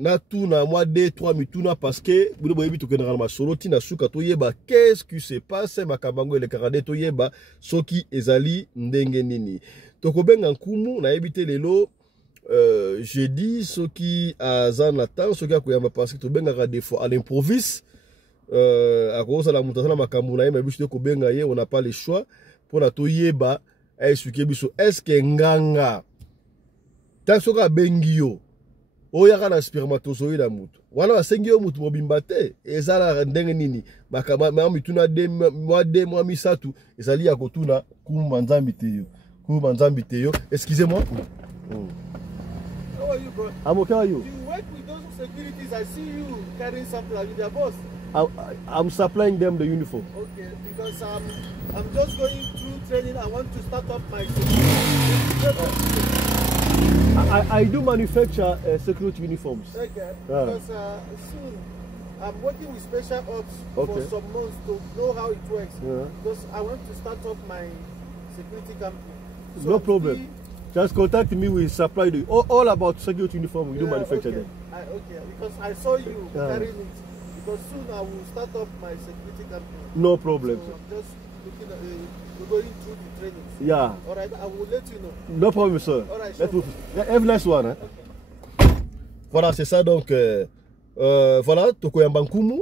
Na tout na moi 2-3 mituna parce que vous voyez tout que na solo tina suka to yeba qu'est-ce qui se passe makabango le karade to yeba soki ezali ndenge nini. Toko benga nkumu na ebité lelo je dis soki azanatan soki akoyamba parce que to benga des fois à l'improviste à cause de la mutation makambu na yeba biso ko benga ye on n'a pas le choix pour na to yeba expliquer biso est-ce que nganga soka bengi yo oyaka na spermatozoïde ya mutu wana basengi yo mutu mobimba te ezala ndenge nini makama mituna mwa misatu ezali ya kotuna kumba nzambi te yo excusez-moi. How are you, bro? I'm okay. How are you? You work with those securities. I see you carrying something like their boss. I'm supplying them the uniform. Okay, because I'm just going through training. I want to start up my security. I do manufacture security uniforms. Okay, because soon I'm working with special ops for some months to know how it works. Because I want to start up my security company. So no problem. Just contact me. We supply the all about security uniform. We do manufacture them. Okay, because I saw you carrying it. Because soon I will start up my security company. No problem. So I'm just looking at we're going through the trainings. Yeah. All right, I will let you know. No problem, sir. All right, let's move. Have a nice one. Hein? Okay. Voilà, c'est ça donc. Voilà, Tokoyamba Nkumu.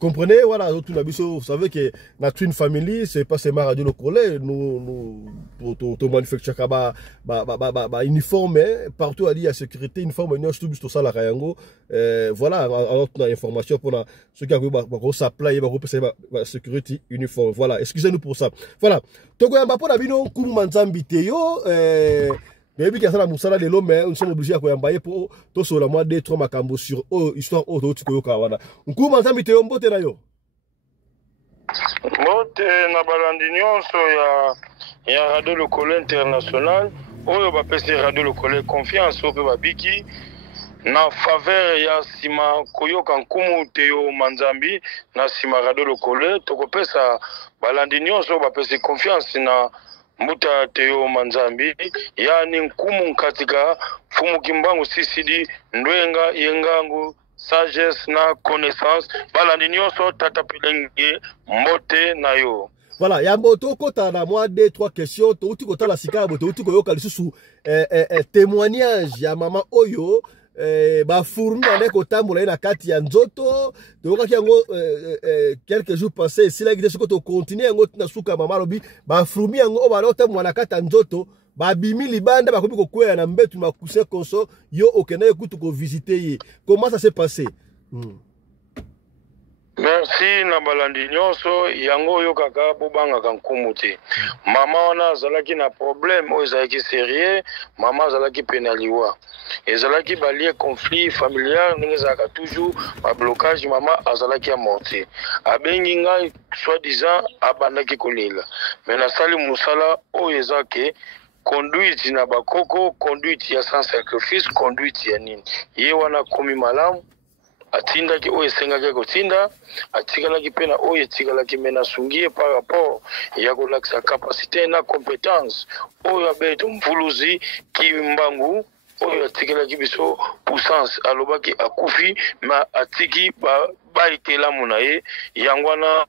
Comprenez, voilà, vous savez que notre une famille, c'est pas seulement Radio Le Collet, nous manufacturons uniforme, partout il y a sécurité, uniforme, nous sommes tout ça la Kayango. Voilà, alors on a information pour ceux qui ont supply, la sécurité uniforme. Voilà, excusez-nous pour ça. Voilà, Tokoyamba pour la bino Kumu Manzambi Teyo. Mais puis, nous sommes obligés à pour tout sur la mois 2-3 makambo sur histoire autre que Kawana. On commence à mettre un bote là yo. Bote na balandi nyonso ya Radio Le Collet international. Oyo ba pese Radio Le Collet confiance au ba biki na faveur ya sima koyoka nkumu Teo Manzambi na sima Radio Le Collet toko pesa balandi nyonso ba pese confiance na Mbuta Teo Manzambi yani nkumu katika fumu kimbangu CCD ndwenga yengangu sagesse na connaissance balandi nyonso tata pilenge mbote na yo. Voilà, ya moto kota na moi 2-3 questions to uti kota la sika boto uti koyoka lisusu témoignage ya mama oyo ba fourni na ko tambola na kati ya nzoto to ka yango quelques jours passés si la guide soko to continuer yango na suka mama lobi ba fourmi yango ba lota mwana kati ya nzoto ba bimi libanda ba kobi ko kwea na mbetu ma cousin konso yo okena ekutu ko visiter ye. Comment ça s'est passé? Merci na balandi nyonso yango yo kaka bobanga kankumu te. Mama wana azalaki na problème o ezalaki sérieux, mama azalaki penaliwa. Ezalaki balie conflit familial ndenge ezalaka toujours ba blocage mama azalaki amorti. Abengi ngai soi-disant abandaki kolela. Mais nasali musala o ezake conduite na bakoko, conduite ya sans sacrifice, conduite ya nini. Ye wana komi malamu atinda ki oye senga ko tinda atikala ki pena oye tikala ki mena sungie par rapport ya ko laksa capacité na compétence oyo abeto mfuluzi ki mbangu oyo atikala ki biso puissance alobaki akufi ma atiki ba itela munaye yangwana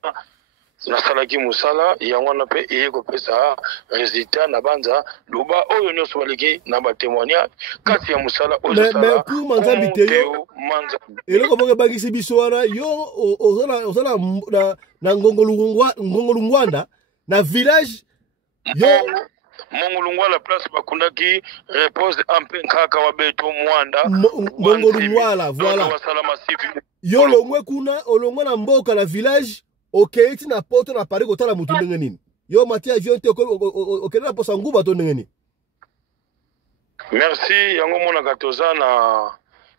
nasalaki musala yangwana pe yeko pesa résultat na banza loba oyo nyoso baleki na ba témoignage kati ya musala oyo sala mais pour Manzambi Teyo eloko bonge bagisi biso wana yo ozala na ngongolungwanda na village yo Mongolungwa la place bakundaki repose en penkaka wa beto mwanda ngongolungwala voilà yo longwe kuna olongwa na mboka la village okeiti na poto na pari kotala mutu ndenge nini yo matia avion te okela na posa nguba to ndenge nini. Merci yango mona katoza na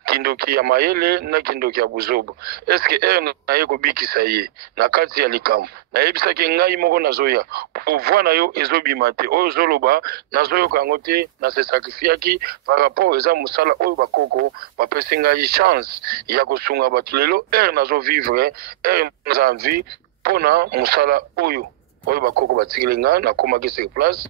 kindoki ya mayele na kindoki ya buzobo. Eske na ye kobikisa ye na kati ya likamu na yebisaki ngai moko nazoya pouvoir na yo ezobima te oyo zoloba nazoyoka yango te na se sacrifiaki par rapport eza musala oyo bakoko bapesi ngai chance ya kosunga bato lelo nazo vivre naza envie pona musala oyo oyo bakoko batikeli nga nakomaki sur place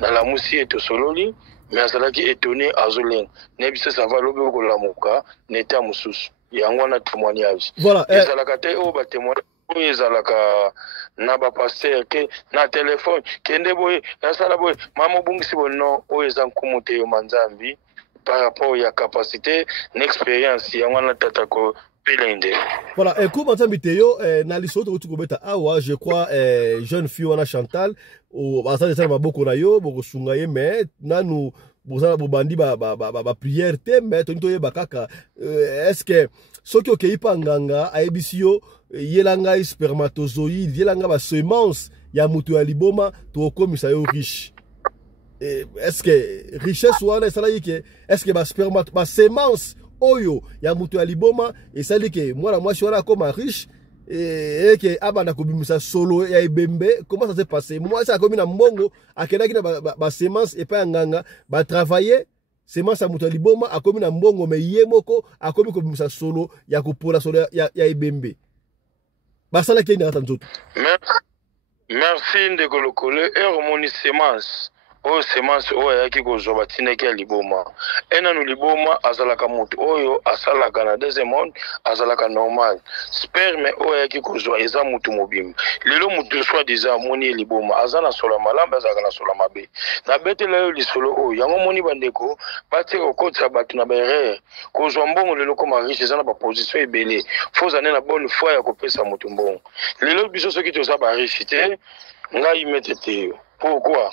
nalamusi ete sololi mais azalaki étonné azolenga nebiso sava lobi okolamuka na eta mosusu yango wana témoignage ezalaka te oyo batémoignage oyo ezalaka na bapaster ke na telefone kende boye nasala boye mama obungisi bono oyo eza nkumu te yo manzambi par rapport ya capacité n'expérience yango wana tatako pelende. Voilà, et comme manzambi te yo na liso to kobeta awa je crois jeune fille wana Chantal o basala sana maboko na yo boko sunga ye mais nanu bozala bobandi ba prière te mais tonito ye bakaka est-ce que soki okei pa nganga ayebisi yo yelanga spermatozoïde yelanga ba semence ya mutu ya liboma to komisa yo riche. Est-ce que richesse wana esala yike est-ce que ba spermat ba semence oyo ya mutu ya liboma esali ke mwana mwasi wana koma riche et que abana kobimisa solo ya ebembe comment ça s'est passé moi ça comme na mbongo akenaki na ba semence et pas nganga ba travailler semence ya mutu ya liboma akomi na mbongo me ye moko akomi kobimisa solo ya kopola solo ya ebembe basala ke ni ata nzoto. Merci ndeko lokole eromoni semence oyo semence oyo ayaki kozwa batinaki ya liboma enanu liboma azalaka mutu oyo asalaka na deuxième monde azalaka normal sperme oyo ayaki kozwa eza mutu mobimba lelo mutu soi disant amoni ye liboma aza na solo ya malamu azalaka na solo ya mabe nabetela yo lisolo oyo yango moni bandeko batika kokotisa bato na baerreur kozwa mbongo lelo koma riche eza na baposition ebele fo ozane na bonne foi ya kopesa mutu mbongo lelo biso soki toza bariche te ngai mete te pourquoi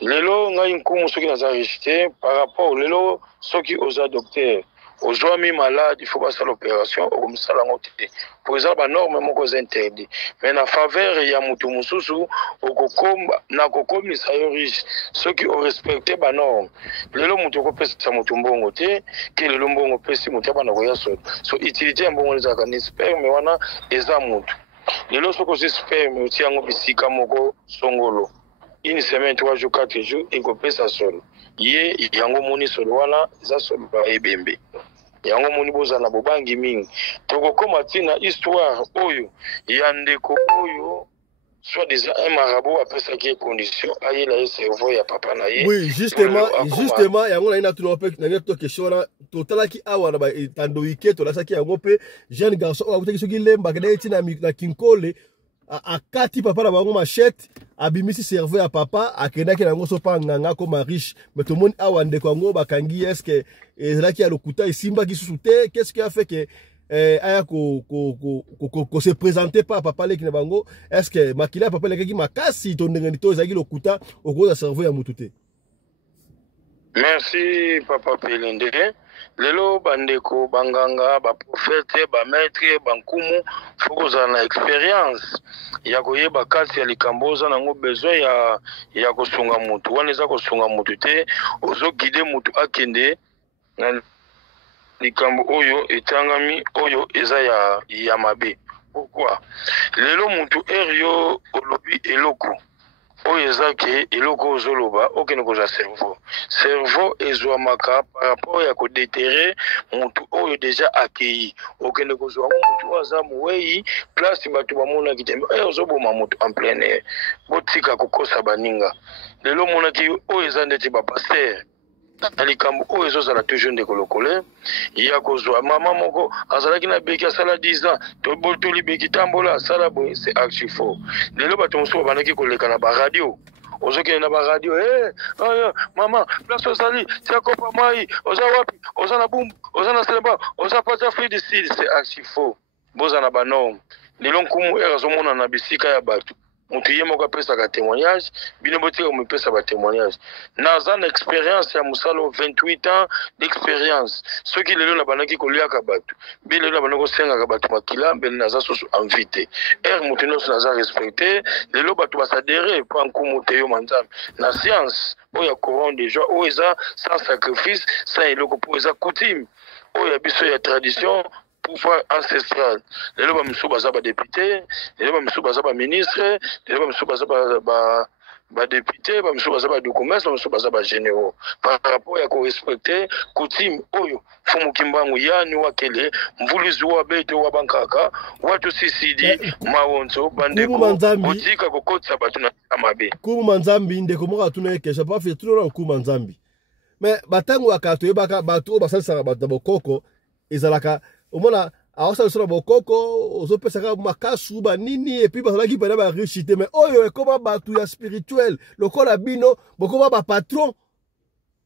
lelo ngai nkumu soki naza riche te par rapport lelo soki oza docteur ozwami malade il faut basala opération okomisala yango te po eza banorme moko eza interdit mais na faveur ya mutu mosusu okokomba na kokomisa yo riche soki orespecte banorme lelo mutu okopesa mutu mbongo te ke lelo mbongo opesi mutu abana koya solo so utilité ya mbongo ezalaka ni sperme wana eza mutu lelo soki ozwi sperme otia yango bisika moko songolo une semaine 3 jours 4 jours ekopesa solo ye yango moni solo wana eza solo ya ebembe yango moni bozala bobangi mingi tokokoma ntina histoire oyo ya ndeko oyo soit déjà un marabout apesaki condition ayela ye cerveau ya papa na ye. Oui, justement yango na tuna pe na to question na totalaki awa na ba tandoike to lasaki yango pe jeune garçon o akutaki soki lemba kada etina na kinkole akati papa na bango machette abimisi cerveau ya papa akendaki nango so pa nganga ko riche mais tout le monde awa ndeko yango bakangi est-ce que ezalaki ya lokuta esimba ki susu te qu'est-ce qui a fait que aya ko se présenter pas papa leki na bango est-ce que makila papa leki makasi to ndengani to ezaki lokuta okoza cerveau ya mutu te. Merci papa Pelende. Lelo bandeko banganga ba prophète ba maître bankumu fokoza na expérience ya koyeba kati ya likamboza nango besoin ya kosunga mutu wana eza kosunga mutu te ozo guider mutu akende na likambo oyo etangami oyo eza ya mabe. Pourquoi lelo mutu erio olobi eloko oyo eza ke eloko ozoloba okende kozwa cerveau ezwamaka par rapport ya kodetere mutu oyo deja akei okende kozwa mutu aza muwei place bato bamonaki te ozoboma mutu en plein air botika kokosa baninga lelo monaki oyo eza ndeti bapaster na likambo oyo ezozala toujours ndeko lokole ya kozwa mama moko azalaki na beki asala 10 ans toli beki tambola asala boye c'est archi faux lelo bato mosusu babandaki koleka na baradio ozokende na baradio mama place ozali tiakopa mai oza wapi oza na bumbu oza na selemba oza pata fluide ici c'est archi faux boza na banorme lelo nkumu azomona na bisika ya bato mutu ye moko apesaka témoignage bino botika komipesa ba témoignage naza na expérience ya musalo 28 ans d'expérience soki lelo na banaki koliaka bato mbe lelo na banako sengaka bato makila mbele naza susu invité mutu nyonso naza respecté lelo bato basadere pa nkumu te yo manzambe na science oyo ya courant de joie oyo eza sans sacrifice sans eloko po eza coutume oyo ya biso ya tradition pouvoir ancestral lelo ba misu baza ba député lelo ba misu baza ba ministre lelo ba misu baza ba ba député ba mso baza ba documents ba mso baza ba généraux par rapport ya ko respecter coutume oyo fumu kimbangu yani wakele mvuluzi wa bete wa bankaka watu sisidi mawonzo bandeko otika kokotsa batu na mabe kuma nzambi ndeko moka tuna ekesha pa fe tuna kuma nzambi mais batango akato yebaka batu basalisa batu bokoko ezalaka omona aosa sona bokoko ozopesaka makasu ba nini et puis basalaki pena ba richité mais oyo ekoma batu ya spirituel lokola bino bokoma ba patron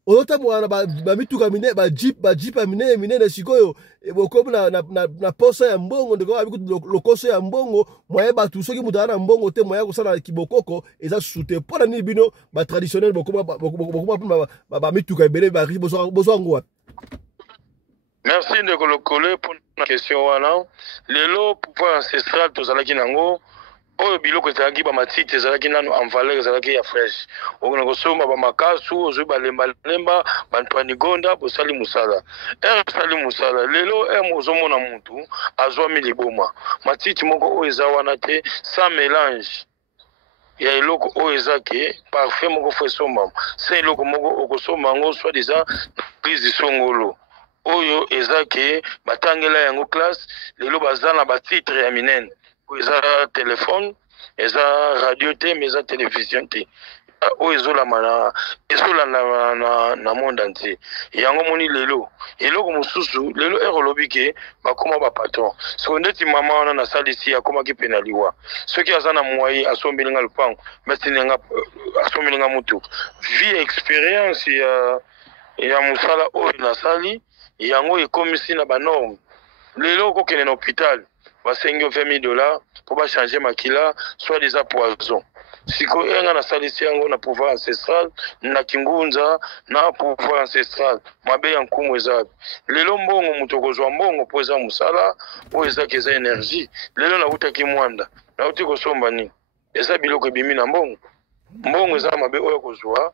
ozota mwana ba mituka mine ba jeep mine sikoyo bokoma na posa ya mbongo ndeko abi lokoso ya mbongo moye batu soki mutana na mbongo te moye kosala kibokoko eza sute pona ni bino ba traditionnel bokoma ba mituka ebele ba riche bozo ngwa. Merci de Kolokole pour la question wana. Lelo pouvoir ancestral tozalaki nango oyo biloko ezalaki ba matite ezalaki nanu en valeur ezalaki ya fresh. Okona kosomba ba makasu ozo ba lemba bantwani gonda bosali musala. Sali musala lelo mozo mona mutu azwa miliboma. Matite moko oyo eza wana te sans mélange. Ya eloko oyo ezaki parfait moko fo somba. C'est eloko moko okosomba ngo soit déjà prise songolo. Oyo ezake batangela yango classe lelo bazana ba titre ya minene eza téléphone eza radio te mais eza télévision te oyo ezola na monde entier yango moni lelo eloko mosusu lelo erolobi ke bakoma ba patron so ndeti mama wana na salisi akoma ki penaliwa soki azana moyen asombelinga lupango metinenga asombelinga mutu vie expérience ya musala oyo na sali yango ekomisi na ba norme lelo kokene na hôpital basengi $20,000 pour ba changer makila soit des poison siko enga na salisi yango na pouvoir ancestral na kingunza na pouvoir ancestral mabe ya nkumu ezabi lelo mbongo mutu kozwa mbongo po eza musala o eza keza énergie lelo na utaki mwanda na uti kosomba nini eza biloko ebimi na mbongo eza mabe oyo kozwa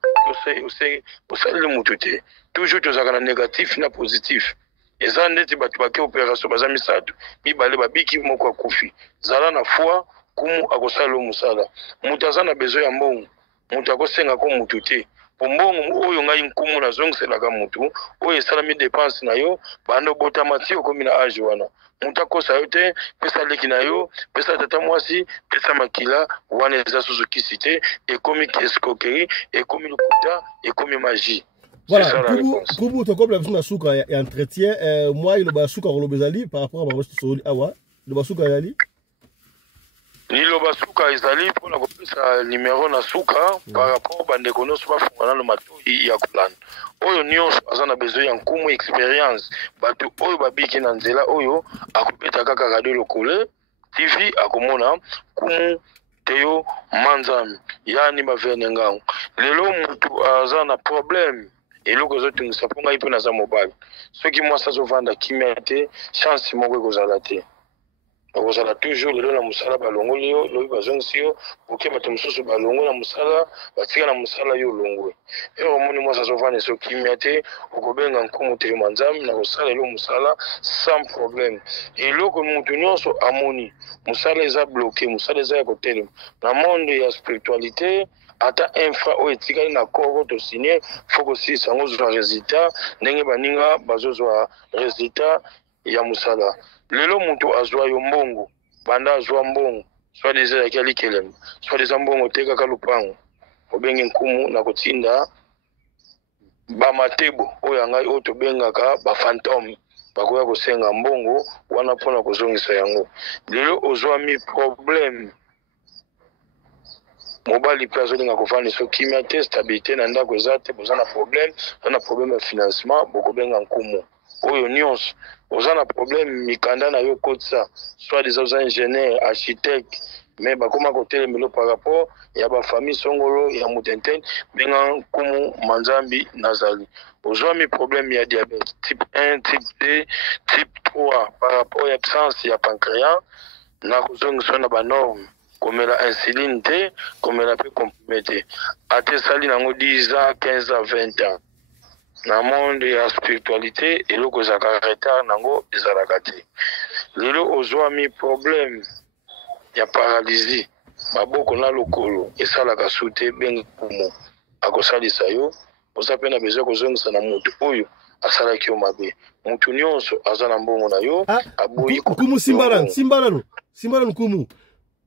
osali mutu te toujours tozaka na négatif na positif eza ndeti batu bake opération baza misato mibale babiki moko akufi zala na foi kumu akosala musala mutu aza na besoin ya mbongo mutu akosenga ko mutu te po mbongo oyo ngai nkumu nazongiselaka mutu oyo esalami dépense na yo bando botama ti okomi na age wana mutu akosa yo te pesa leki na yo pesa tata mwasi pesa makila wana eza susu kisi te ekomi escroquerie ekomi lokuta ekomi magie. Voilà, kubu to comme la vision na suka ya entretien moi il ba suka ko lobezali par rapport à barosti soli awa le ba suka yali ni lo ba suka ezali pour na kopesa numéro na suka par rapport bande kono so ba fungana no matoi ya kulana oyo nyonso azana besoin ya nkumu expérience batu oyo babiki na nzela oyo akopeta kaka radio lokole TV akomona kumu teyo manzami yani ba vene ngango lelo mutu azana problème eloko zotungisa mpo ngai mpe naza mobali soki mwasi azovanda kimia te chance moko ekozala te okozala toujours lelo na mosala balongoli yo lobi bazongisi yo oke bato mosusu balongwe na mosala batika na mosala yo olongwe omoni mwasi azovanda so kimia te okobenga nkumu telema nzambe na kosala elo mosala sans problème eloko motu nyonso amoni mosala eza bloqué mosala eza ya kotelema na monde ya spiritualité ata infra o etikali na koko to signer faut que si sango zwa résultat ndenge baninga bazozwa résultat ya musala lelo mutu azwa yo mbongo banda azwa mbongo soit des ya kali kelem soit des mbongo teka ka lupango obenge nkumu na kotinda ba matebo oyo ngai o to bengaka ba fantôme bakoya kosenga mbongo wana pona kozongisa yango lelo ozwa mi problème mobali pe azolinga kofanda so kimia te stabilité na ndako eza te boza na problème ya financement bokobenga nkumu oyo nyonso oza na problème mikanda na yo kotisa soit des ingénieur architecte mais bakoma kotelemelo par rapport ya bafamille songolo ya mutenten benga nkumu manzambi nazali ozwa mi problème ya diabète type 1 type 2 type 3 par rapport ya absence ya pancréas na kozongisa na banorme komela insuline te komela pe comprimé te ate sali nango 10 ans 15 ans 20 ans na monde ya spiritualité eloko ezalaka retard nango ezalaka te lelo ozwa mi problème ya paralysie maboko na lokolo esalaka sute benga kumu akosalisa yo oza pe na besoin kozongisa na mutu oyo asalaki yo mabe mutu nyonso aza na mbongo na yo aboyi kumu simbalano kumu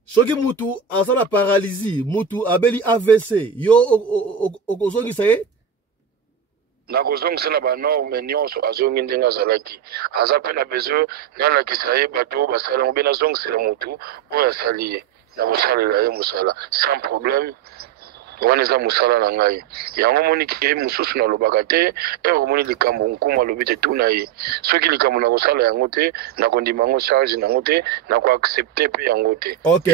soki mutu aza na paralysie mutu abeli AVC yo okozongisa ye nakozongisa na banorme nyonso azongi ndenge azalaki aza pe na besoin nalakisa ye bato oyo basala ngo mpe nazongisela mutu oyo asali ye nakosalela ye mosala sans problème wana eza mosala na ngai yango moni ke mosusu nalobaka te omoni likambo nkumu alobi te tuna ye soki likambo nakosala yango te nakondima yango charge nango te nakoaccepte mpe yango te. Ok,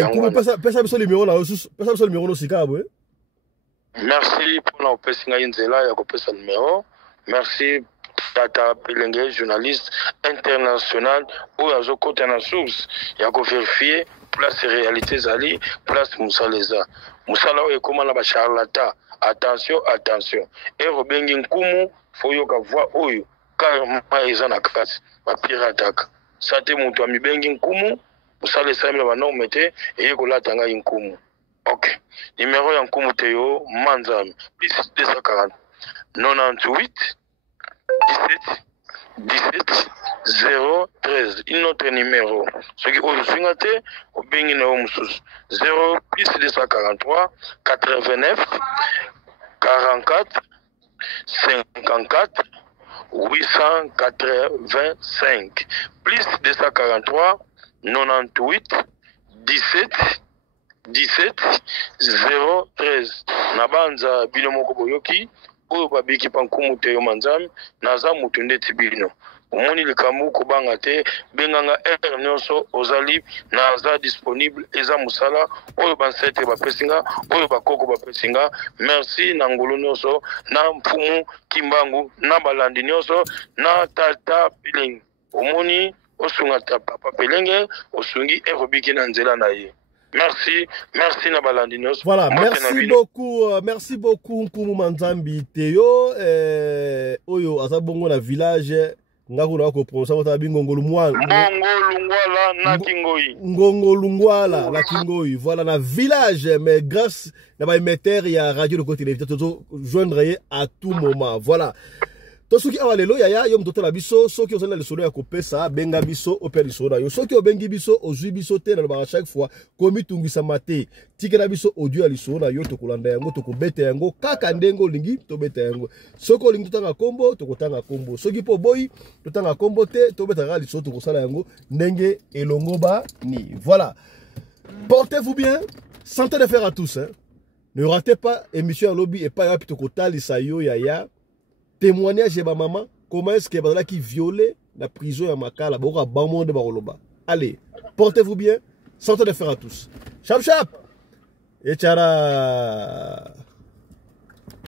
pesa biso numéro na yo pesa biso numéro no sika boye. Merci mpona opesi ngai nzela ya kopesa numéro. Merci tata Pelenge, journaliste international oyo azokota na source ya koverifie place réalité ezali place mosala eza mosala oyo ekóma na bacharlatan. Attention erobengi nkumu fo yoka voi oyo karma eza na kati bapirataka sa te moto amibengi nkumu mosala esalemi na banorme te eye kolata ngai nkumu. Ok, numéro ya nkumu te yo manzami plus 240 98 17 013 une autre numéro soki oyo singa te obengi na yo mosusu 0 plus 243 89 44 54 885 plus 243 98 17 013 nabanza bino moko boyoki oyo babiki pa nkumu te yo manzami naza mutu ndeti bino omoni likambo kobanga te benganga nyonso ozali naza disponible eza musala oyo bansetre bapesinga oyo bakoko bapesinga. Merci na ngolo nyonso na mfumu kimbangu na balandi nyonso na tata Pelenge omoni osunga ta papa Pelenge osungi erobiki na nzela na ye. Merci na balandi nyonso. Voilà, merci beaucoup Nkumu Manzambi Teyo oyo azabongo na village ngakuna ko prononcer mota Ngongolungwala na Kingoyi. Voilà na village mais grâce na ba émetteur ya radio de côté télévision to joindre à tout moment. Voilà. To soki awalelo yaya yo mtoto la biso soki ozana lisolo ya kopesa benga biso opera lisolo yo soki obengi biso ozwi biso te na ba chaque fois komi tungisa mate tikela biso audio ya lisolo yo tokolanda yango tokobeta yango kaka ndengo lingi tobeta yango soko lingi totanga kombo tokotanga kombo soki po boyi totanga kombo te tobeta lisolo tokosala yango ndenge elongoba ni. Voilà, portez-vous bien, santé de fer à tous hein. Ne ratez pas émission lobby et pas ya pitokotali sayo yaya. Témoignage de ma maman, comment est-ce que là qui violait la prison à Makala, Bora Bamon de Baroloba. Allez, portez-vous bien, santé de fer à tous. Chap chap et tchara.